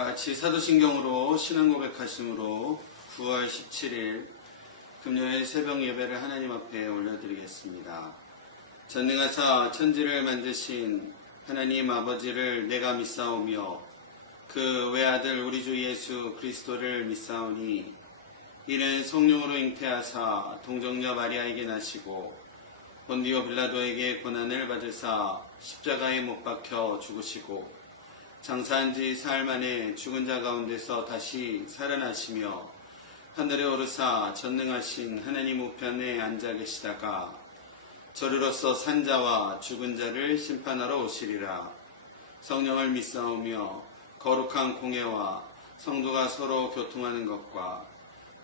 다 같이 사도신경으로 신앙 고백하심으로 9월 17일 금요일 새벽 예배를 하나님 앞에 올려드리겠습니다. 전능하사 천지를 만드신 하나님 아버지를 내가 믿사오며 그 외아들 우리 주 예수 그리스도를 믿사오니 이는 성령으로 잉태하사 동정녀 마리아에게 나시고 본디오 빌라도에게 고난을 받으사 십자가에 못 박혀 죽으시고 장사한 지 사흘 만에 죽은 자 가운데서 다시 살아나시며 하늘에 오르사 전능하신 하나님 우편에 앉아 계시다가 저리로서 산 자와 죽은 자를 심판하러 오시리라. 성령을 믿사오며 거룩한 공예와 성도가 서로 교통하는 것과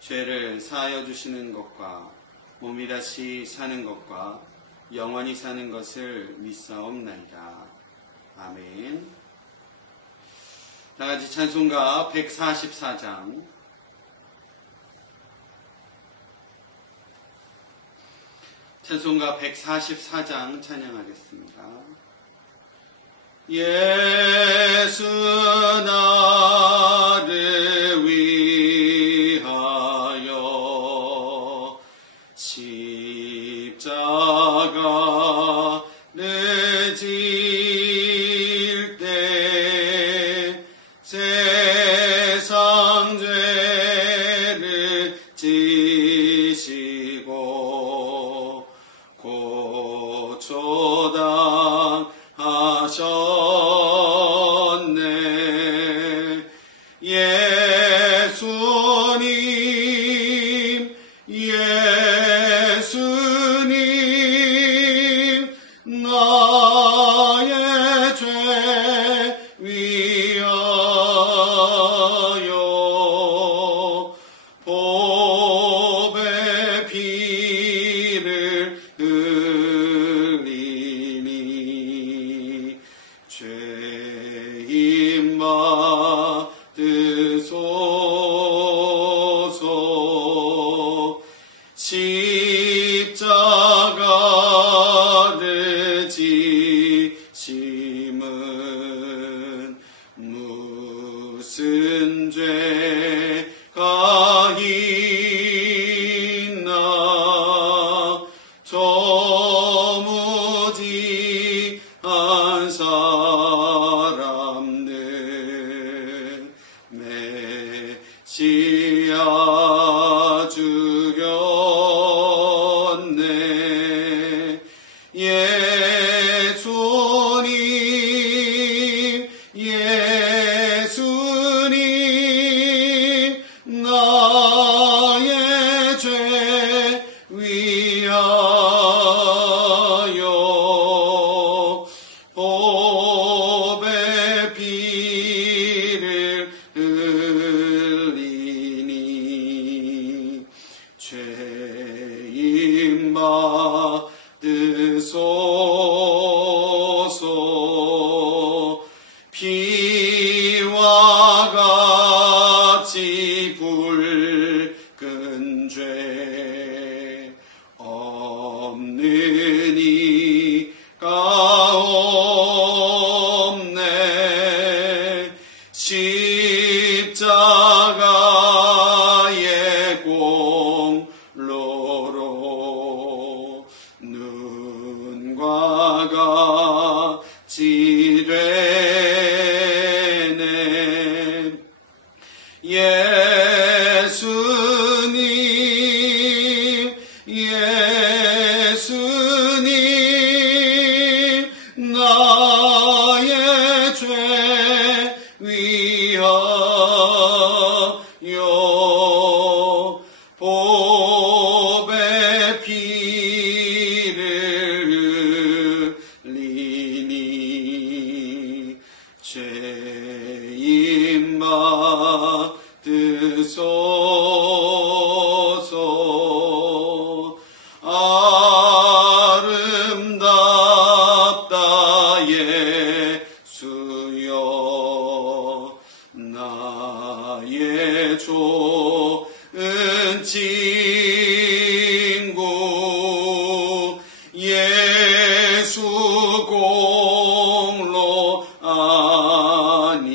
죄를 사하여 주시는 것과 몸이 다시 사는 것과 영원히 사는 것을 믿사옵나이다. 아멘. 다같이 찬송가 144장 찬송가 144장 찬양하겠습니다. 예수 나를 위하여 십자가를 질 때 세상 죄를 지시고 고초당하셨네. 예수님 나의 죄 위하여 보배 피를 흘리니 죄인 받으소서. 십자가를 지심은 무슨 죄가 있나. 저무지한 사람들 메시아 죽였네. 예수님 나의 죄 위하여 보배 피를 흘리니 죄인 받으소서. 피와 같이 붉은 죄 없는 이가 없네. 십자가의 공로로 눈과 같이 되네. 예수님 나의 죄 위하여 보배 피를 흘리니 죄인 받으소서. 아름답다 예수여 나의 좋은 친구. 예수 공로 아니면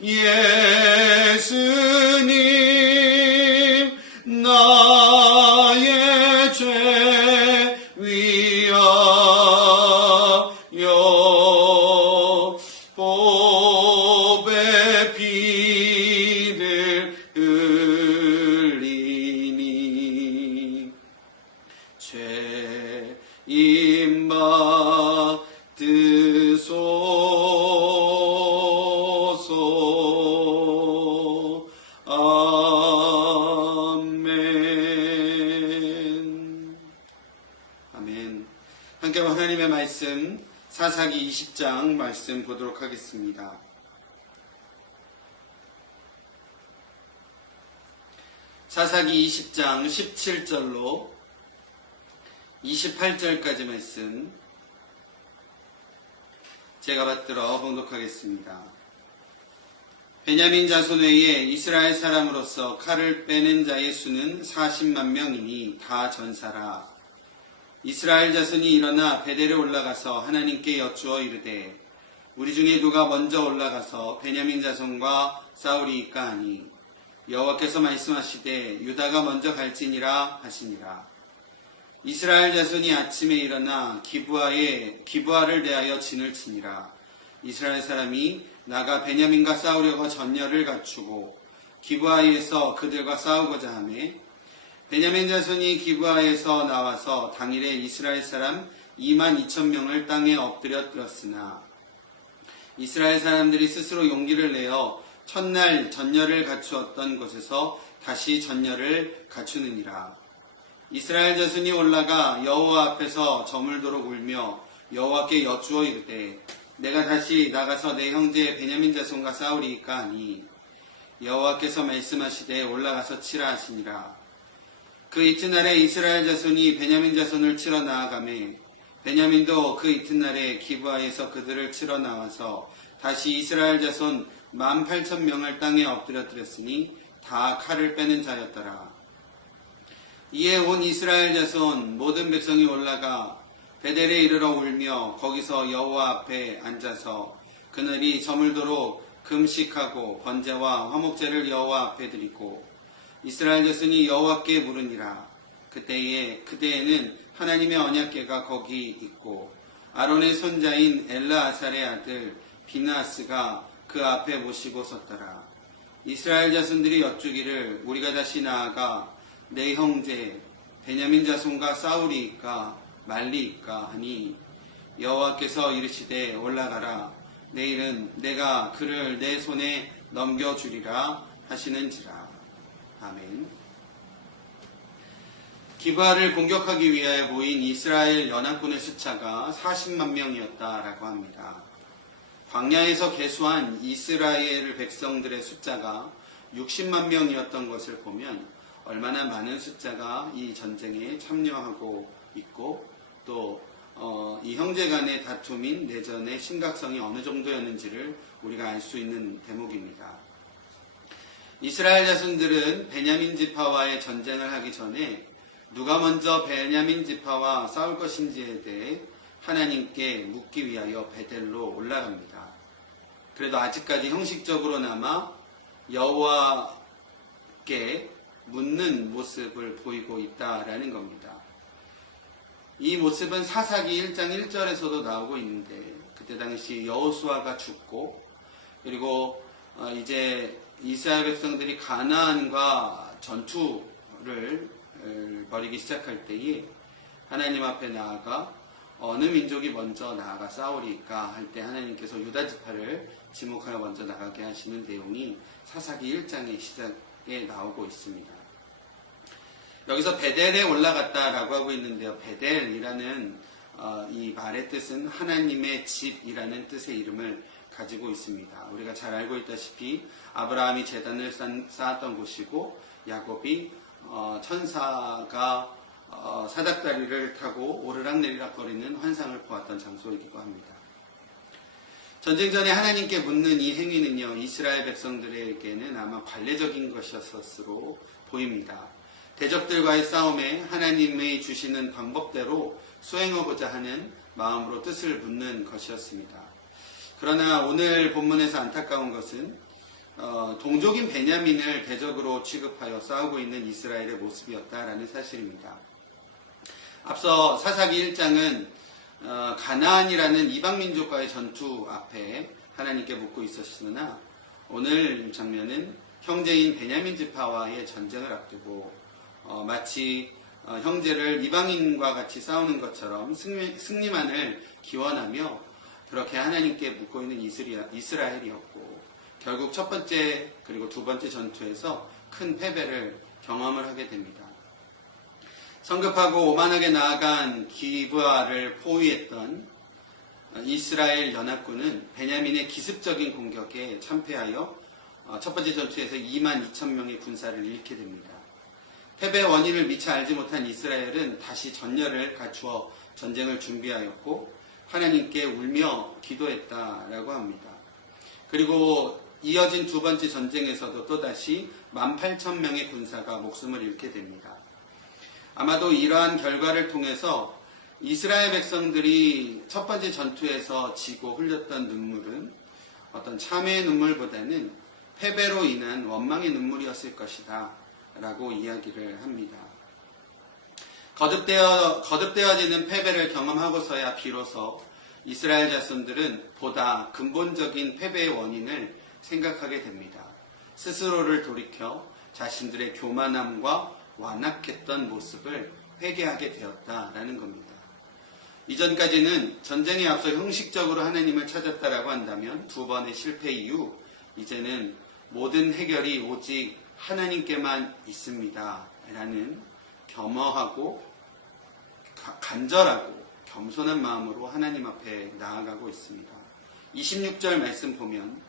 예수님 나의 죄 위하여 보배 피를 흘리니 죄임 받으소서. 아멘. 아멘. 함께 하나님의 말씀 사사기 20장 말씀 보도록 하겠습니다. 사사기 20장 17절로 28절까지 말씀 제가 받들어 봉독하겠습니다. 베냐민 자손 외에 이스라엘 사람으로서 칼을 빼는 자의 수는 40만 명이니 다 전사라. 이스라엘 자손이 일어나 베델에 올라가서 하나님께 여쭈어 이르되 우리 중에 누가 먼저 올라가서 베냐민 자손과 싸우리이까 하니 여호와께서 말씀하시되 유다가 먼저 갈지니라 하시니라. 이스라엘 자손이 아침에 일어나 기브아를 대하여 진을 치니라. 이스라엘 사람이 나가 베냐민과 싸우려고 전열을 갖추고 기브아에서 그들과 싸우고자 하매 베냐민 자손이 기브아에서 나와서 당일에 이스라엘 사람 22,000명을 땅에 엎드려 들었으나 이스라엘 사람들이 스스로 용기를 내어 첫날 전열을 갖추었던 곳에서 다시 전열을 갖추느니라. 이스라엘 자손이 올라가 여호와 앞에서 저물도록 울며 여호와께 여쭈어 이르되 내가 다시 나가서 내 형제 베냐민 자손과 싸우리이까 하니 여호와께서 말씀하시되 올라가서 치라 하시니라. 그 이튿날에 이스라엘 자손이 베냐민 자손을 치러 나아가매 베냐민도 그 이튿날에 기브아에서 그들을 치러 나와서 다시 이스라엘 자손 18,000명을 땅에 엎드려뜨렸으니 다 칼을 빼는 자였더라. 이에 온 이스라엘 자손 모든 백성이 올라가 베델에 이르러 울며 거기서 여호와 앞에 앉아서 그날이 저물도록 금식하고 번제와 화목제를 여호와 앞에 드리고 이스라엘 자손이 여호와께 물으니라. 그때에는 하나님의 언약궤가 거기 있고 아론의 손자인 엘르아살의 아들 비느하스가 그 앞에 모시고 섰더라. 이스라엘 자손들이 여쭈기를 우리가 다시 나아가 내 형제 베냐민 자손과 싸우리이까 말리이까 하니 여호와께서 이르시되 올라가라. 내일은 내가 그를 내 손에 넘겨주리라 하시는지라. 아멘. 기브아를 공격하기 위하여 모인 이스라엘 연합군의 숫자가 40만 명이었다라고 합니다. 광야에서 계수한 이스라엘 백성들의 숫자가 60만 명이었던 것을 보면 얼마나 많은 숫자가 이 전쟁에 참여하고 있고 또 이 형제 간의 다툼인 내전의 심각성이 어느 정도였는지를 우리가 알 수 있는 대목입니다. 이스라엘 자손들은 베냐민 지파와의 전쟁을 하기 전에 누가 먼저 베냐민 지파와 싸울 것인지에 대해 하나님께 묻기 위하여 베델로 올라갑니다. 그래도 아직까지 형식적으로나마 여호와께 묻는 모습을 보이고 있다라는 겁니다. 이 모습은 사사기 1장 1절에서도 나오고 있는데 그때 당시 여호수아가 죽고 그리고 이제 이스라엘 백성들이 가나안과 전투를 벌이기 시작할 때에 하나님 앞에 나아가 어느 민족이 먼저 나아가 싸우리까 할 때 하나님께서 유다 지파를 지목하여 먼저 나가게 하시는 내용이 사사기 1장의 시작에 나오고 있습니다. 여기서 베델에 올라갔다라고 하고 있는데요. 베델이라는 이 말의 뜻은 하나님의 집이라는 뜻의 이름을 가지고 있습니다. 우리가 잘 알고 있다시피 아브라함이 제단을 쌓았던 곳이고 야곱이 천사가 사닥다리를 타고 오르락내리락 거리는 환상을 보았던 장소이기도 합니다. 전쟁 전에 하나님께 묻는 이 행위는요, 이스라엘 백성들에게는 아마 관례적인 것이었으로 보입니다. 대적들과의 싸움에 하나님의 주시는 방법대로 수행하고자 하는 마음으로 뜻을 묻는 것이었습니다. 그러나 오늘 본문에서 안타까운 것은 동족인 베냐민을 대적으로 취급하여 싸우고 있는 이스라엘의 모습이었다라는 사실입니다. 앞서 사사기 1장은 가나안이라는 이방민족과의 전투 앞에 하나님께 묻고 있었으나 오늘 장면은 형제인 베냐민 지파와의 전쟁을 앞두고 마치 형제를 이방인과 같이 싸우는 것처럼 승리만을 기원하며 그렇게 하나님께 묻고 있는 이스라엘이었고 결국 첫 번째 그리고 두 번째 전투에서 큰 패배를 경험을 하게 됩니다. 성급하고 오만하게 나아간 기브아를 포위했던 이스라엘 연합군은 베냐민의 기습적인 공격에 참패하여 첫 번째 전투에서 2만 2천 명의 군사를 잃게 됩니다. 패배의 원인을 미처 알지 못한 이스라엘은 다시 전열을 갖추어 전쟁을 준비하였고 하나님께 울며 기도했다라고 합니다. 그리고 이어진 두 번째 전쟁에서도 또다시 18,000명의 군사가 목숨을 잃게 됩니다. 아마도 이러한 결과를 통해서 이스라엘 백성들이 첫 번째 전투에서 지고 흘렸던 눈물은 어떤 참회의 눈물보다는 패배로 인한 원망의 눈물이었을 것이다 라고 이야기를 합니다. 거듭되어지는 패배를 경험하고서야 비로소 이스라엘 자손들은 보다 근본적인 패배의 원인을 생각하게 됩니다. 스스로를 돌이켜 자신들의 교만함과 완악했던 모습을 회개하게 되었다라는 겁니다. 이전까지는 전쟁에 앞서 형식적으로 하나님을 찾았다라고 한다면 두 번의 실패 이후 이제는 모든 해결이 오직 하나님께만 있습니다 라는 겸허하고 간절하고 겸손한 마음으로 하나님 앞에 나아가고 있습니다. 26절 말씀 보면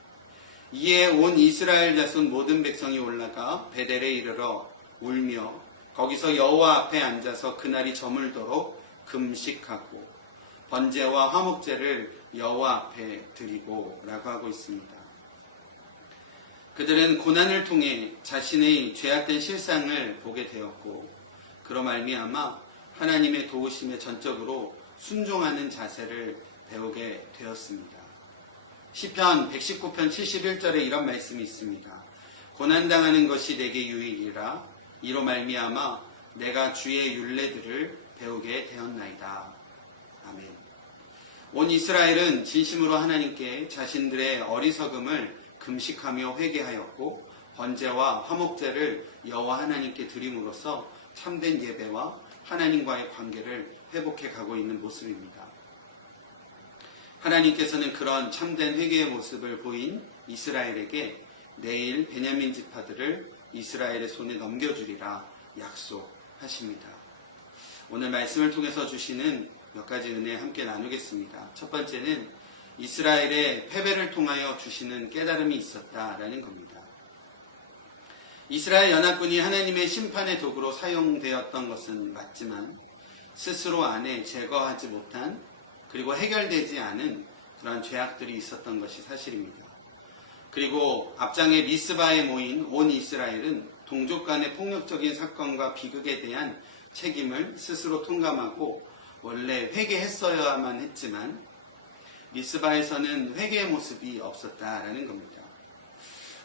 이에 온 이스라엘 자손 모든 백성이 올라가 베델에 이르러 울며 거기서 여호와 앞에 앉아서 그날이 저물도록 금식하고 번제와 화목제를 여호와 앞에 드리고 라고 하고 있습니다. 그들은 고난을 통해 자신의 죄악된 실상을 보게 되었고 그로 말미암아 하나님의 도우심에 전적으로 순종하는 자세를 배우게 되었습니다. 시편 119편 71절에 이런 말씀이 있습니다. 고난당하는 것이 내게 유익이라 이로 말미암아 내가 주의 율례들을 배우게 되었나이다. 아멘. 온 이스라엘은 진심으로 하나님께 자신들의 어리석음을 금식하며 회개하였고 번제와 화목제를 여호와 하나님께 드림으로써 참된 예배와 하나님과의 관계를 회복해 가고 있는 모습입니다. 하나님께서는 그런 참된 회개의 모습을 보인 이스라엘에게 내일 베냐민 지파들을 이스라엘의 손에 넘겨주리라 약속하십니다. 오늘 말씀을 통해서 주시는 몇 가지 은혜 함께 나누겠습니다. 첫 번째는 이스라엘의 패배를 통하여 주시는 깨달음이 있었다라는 겁니다. 이스라엘 연합군이 하나님의 심판의 도구로 사용되었던 것은 맞지만 스스로 안에 제거하지 못한 그리고 해결되지 않은 그러한 죄악들이 있었던 것이 사실입니다. 그리고 앞장에 미스바에 모인 온 이스라엘은 동족 간의 폭력적인 사건과 비극에 대한 책임을 스스로 통감하고 원래 회개했어야만 했지만 미스바에서는 회개의 모습이 없었다라는 겁니다.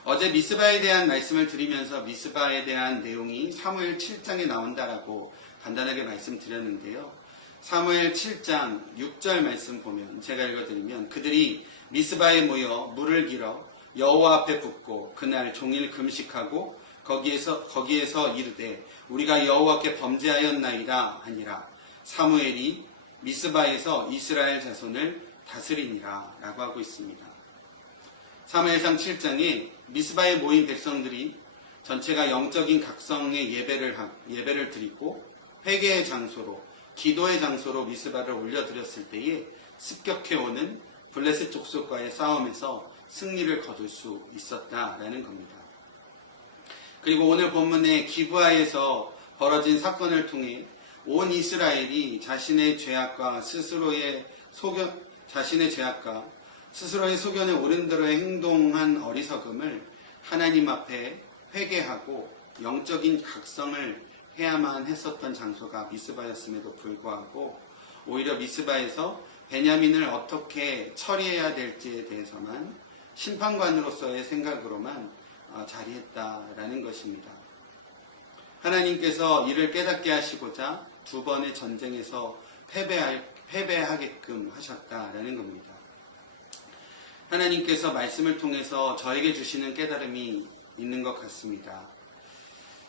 어제 미스바에 대한 말씀을 드리면서 미스바에 대한 내용이 사무엘 7장에 나온다라고 간단하게 말씀드렸는데요. 사무엘 7장 6절 말씀 보면 제가 읽어드리면 그들이 미스바에 모여 물을 길어 여호와 앞에 붓고 그날 종일 금식하고 거기에서 이르되 우리가 여호와께 범죄하였나이다 하니라. 사무엘이 미스바에서 이스라엘 자손을 다스리니라 라고 하고 있습니다. 사무엘상 7장에 미스바에 모인 백성들이 전체가 영적인 각성의 예배를 드리고 회개의 장소로 기도의 장소로 미스바를 올려드렸을 때에 습격해오는 블레셋 족속과의 싸움에서 승리를 거둘 수 있었다라는 겁니다. 그리고 오늘 본문의 기브아에서 벌어진 사건을 통해 온 이스라엘이 자신의 죄악과 스스로의 소견에 옳은 대로 행동한 어리석음을 하나님 앞에 회개하고 영적인 각성을 해야만 했었던 장소가 미스바였음에도 불구하고 오히려 미스바에서 베냐민을 어떻게 처리해야 될지에 대해서만 심판관으로서의 생각으로만 자리했다라는 것입니다. 하나님께서 이를 깨닫게 하시고자 두 번의 전쟁에서 패배하게끔 하셨다라는 겁니다. 하나님께서 말씀을 통해서 저에게 주시는 깨달음이 있는 것 같습니다.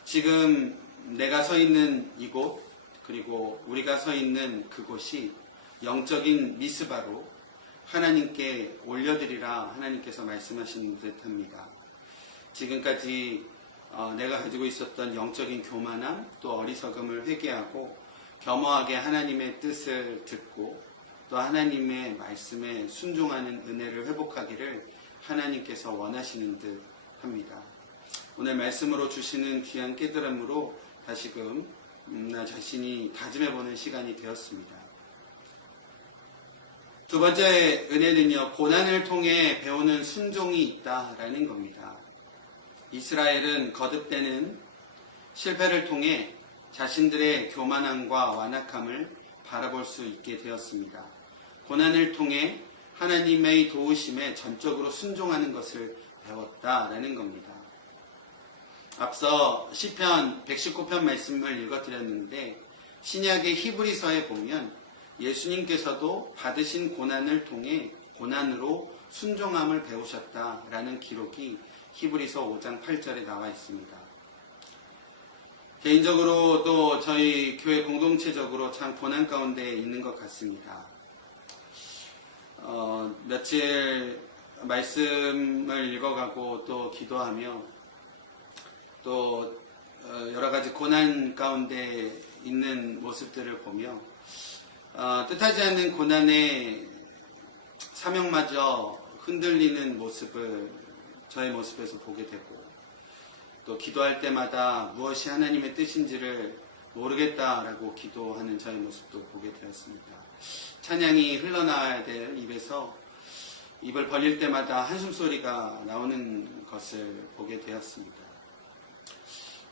지금 내가 서 있는 이곳, 그리고 우리가 서 있는 그곳이 영적인 미스바로 하나님께 올려드리라 하나님께서 말씀하시는 듯합니다. 지금까지 내가 가지고 있었던 영적인 교만함, 또 어리석음을 회개하고 겸허하게 하나님의 뜻을 듣고 또 하나님의 말씀에 순종하는 은혜를 회복하기를 하나님께서 원하시는 듯 합니다. 오늘 말씀으로 주시는 귀한 깨달음으로 다시금 나 자신이 다짐해보는 시간이 되었습니다. 두 번째 은혜는요, 고난을 통해 배우는 순종이 있다라는 겁니다. 이스라엘은 거듭되는 실패를 통해 자신들의 교만함과 완악함을 바라볼 수 있게 되었습니다. 고난을 통해 하나님의 도우심에 전적으로 순종하는 것을 배웠다라는 겁니다. 앞서 시편 119편 말씀을 읽어드렸는데 신약의 히브리서에 보면 예수님께서도 받으신 고난을 통해 고난으로 순종함을 배우셨다라는 기록이 히브리서 5장 8절에 나와 있습니다. 개인적으로 또 저희 교회 공동체적으로 참 고난 가운데 있는 것 같습니다. 며칠 말씀을 읽어가고 또 기도하며 또 여러 가지 고난 가운데 있는 모습들을 보며 뜻하지 않는 고난의 사명마저 흔들리는 모습을 저의 모습에서 보게 되고 또 기도할 때마다 무엇이 하나님의 뜻인지를 모르겠다라고 기도하는 저의 모습도 보게 되었습니다. 찬양이 흘러나와야 될 입에서 입을 벌릴 때마다 한숨소리가 나오는 것을 보게 되었습니다.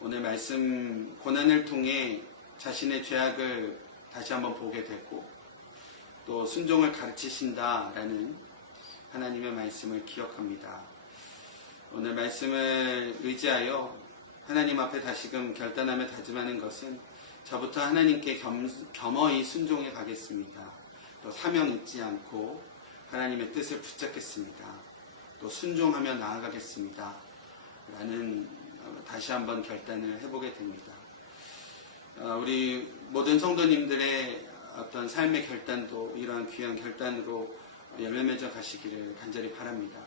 오늘 말씀 고난을 통해 자신의 죄악을 다시 한번 보게 됐고 또 순종을 가르치신다라는 하나님의 말씀을 기억합니다. 오늘 말씀을 의지하여 하나님 앞에 다시금 결단하며 다짐하는 것은 저부터 하나님께 겸허히 순종해 가겠습니다. 또 사명 잊지 않고 하나님의 뜻을 붙잡겠습니다. 또 순종하며 나아가겠습니다. 라는 다시 한번 결단을 해보게 됩니다. 우리 모든 성도님들의 어떤 삶의 결단도 이러한 귀한 결단으로 열매 맺어 가시기를 간절히 바랍니다.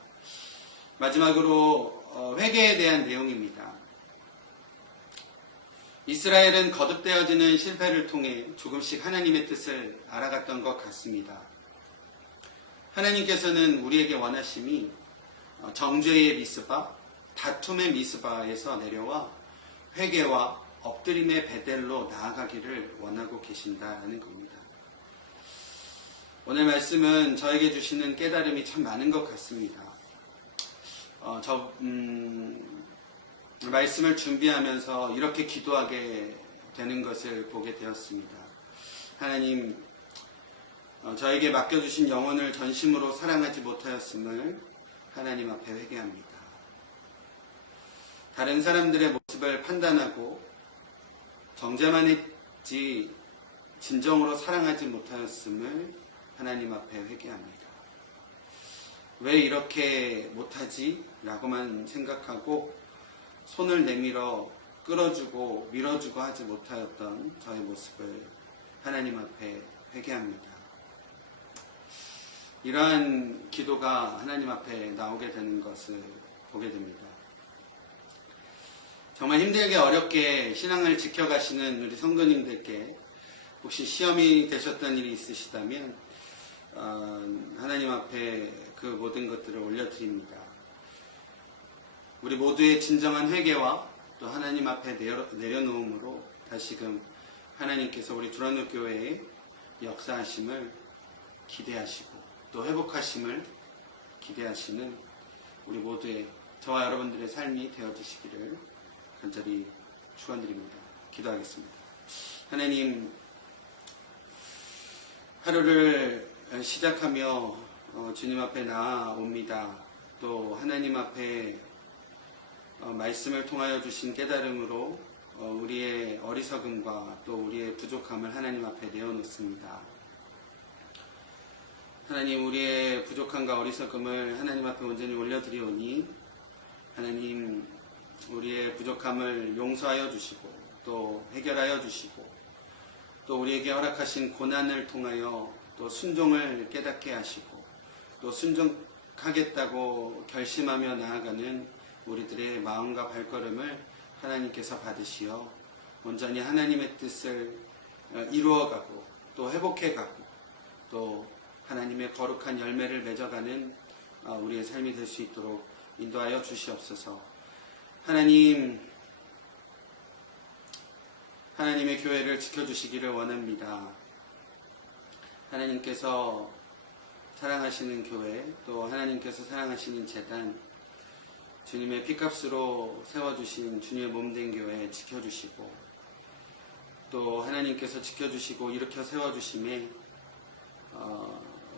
마지막으로 회개에 대한 내용입니다. 이스라엘은 거듭되어지는 실패를 통해 조금씩 하나님의 뜻을 알아갔던 것 같습니다. 하나님께서는 우리에게 원하심이 정죄의 미스바, 다툼의 미스바에서 내려와 회개와 엎드림의 베델로 나아가기를 원하고 계신다는 겁니다. 오늘 말씀은 저에게 주시는 깨달음이 참 많은 것 같습니다. 말씀을 준비하면서 이렇게 기도하게 되는 것을 보게 되었습니다. 하나님, 저에게 맡겨주신 영혼을 전심으로 사랑하지 못하였음을 하나님 앞에 회개합니다. 다른 사람들의 모습을 판단하고 정죄만 했지 진정으로 사랑하지 못하였음을 하나님 앞에 회개합니다. 왜 이렇게 못하지? 라고만 생각하고 손을 내밀어 끌어주고 밀어주고 하지 못하였던 저의 모습을 하나님 앞에 회개합니다. 이러한 기도가 하나님 앞에 나오게 되는 것을 보게 됩니다. 정말 힘들게 어렵게 신앙을 지켜가시는 우리 성도님들께 혹시 시험이 되셨던 일이 있으시다면 하나님 앞에 그 모든 것들을 올려드립니다. 우리 모두의 진정한 회개와 또 하나님 앞에 내려놓음으로 다시금 하나님께서 우리 두란노 교회의 역사하심을 기대하시고 또 회복하심을 기대하시는 우리 모두의 저와 여러분들의 삶이 되어주시기를 간절히 축원드립니다. 기도하겠습니다. 하나님, 하루를 시작하며 주님 앞에 나아옵니다. 또 하나님 앞에 말씀을 통하여 주신 깨달음으로 우리의 어리석음과 또 우리의 부족함을 하나님 앞에 내어놓습니다. 하나님, 우리의 부족함과 어리석음을 하나님 앞에 온전히 올려드리오니 하나님, 우리의 부족함을 용서하여 주시고 또 해결하여 주시고 또 우리에게 허락하신 고난을 통하여 또 순종을 깨닫게 하시고 또 순종하겠다고 결심하며 나아가는 우리들의 마음과 발걸음을 하나님께서 받으시어 온전히 하나님의 뜻을 이루어가고 또 회복해가고 또 하나님의 거룩한 열매를 맺어가는 우리의 삶이 될 수 있도록 인도하여 주시옵소서. 하나님의 교회를 지켜주시기를 원합니다. 하나님께서 사랑하시는 교회, 또 하나님께서 사랑하시는 재단, 주님의 피값으로 세워주신 주님의 몸된 교회 지켜주시고 또 하나님께서 지켜주시고 일으켜 세워주심에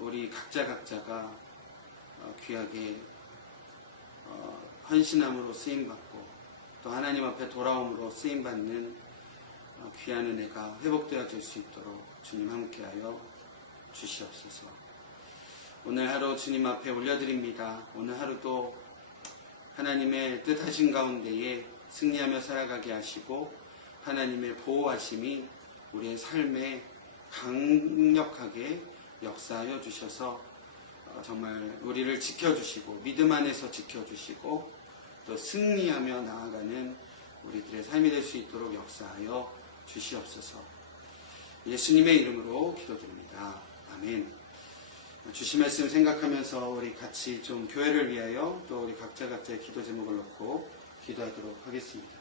우리 각자가 귀하게 헌신함으로 쓰임받고 또 하나님 앞에 돌아옴으로 쓰임받는 귀한 은혜가 회복되어질 수 있도록 주님 함께하여 주시옵소서. 오늘 하루 주님 앞에 올려드립니다. 오늘 하루도 하나님의 뜻하신 가운데에 승리하며 살아가게 하시고 하나님의 보호하심이 우리의 삶에 강력하게 역사하여 주셔서 정말 우리를 지켜주시고 믿음 안에서 지켜주시고 또 승리하며 나아가는 우리들의 삶이 될 수 있도록 역사하여 주시옵소서. 예수님의 이름으로 기도드립니다. 아멘. 주신 말씀 생각하면서 우리 같이 좀 교회를 위하여 또 우리 각자의 기도 제목을 놓고 기도하도록 하겠습니다.